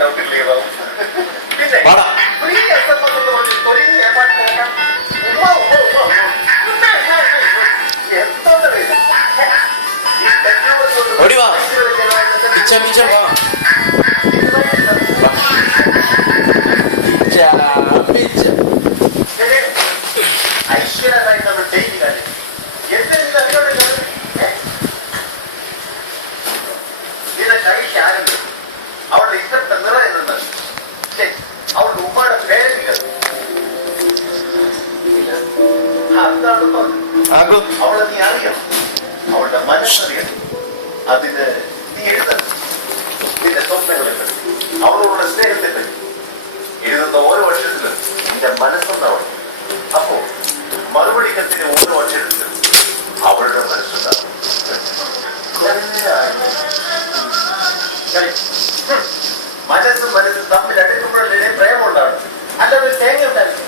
Doubt clear ആവും. പിന്നെ free SMS എന്ന് പറഞ്ഞ് തൊഴിൽ ഏർപ്പാട് കിടക്കാം. ഐശ്വര്യമായി നമ്മൾ ഡെയിലി കാര്യം എന്തെങ്കിലും അതിനോട് ഇതിനെ കഴിച്ച് ആരെങ്കിലും അവളുടെ ഇഷ്ടത്തെ നിറയുന്നുണ്ട്. അവളുടെ ഉമ്മയുടെ പേരില്ല. അവളെ നീ അറിയണം, അവളുടെ മനസ്സറിയണം. അതിന് നീ എഴുതണം. നിന്റെ സ്വപ്നങ്ങളെ പറ്റി, അവളോടുള്ള സ്നേഹത്തെ പറ്റി എഴുതുന്ന ഓരോ അക്ഷരത്തിലും നിന്റെ മനസ്സുണ്ടാവണം. അപ്പോ മറുപടി കത്തിന് ഓരോ അക്ഷരത്തിലും അവളുടെ മനസ്സുണ്ടാവും. മനസ്സും മനസ്സും തമ്മിൽ അടുക്കുമ്പോഴല്ലേ പ്രേമം ഉണ്ടാവും. അല്ലാതെ തേങ്ങ ഉണ്ടായിരുന്നു.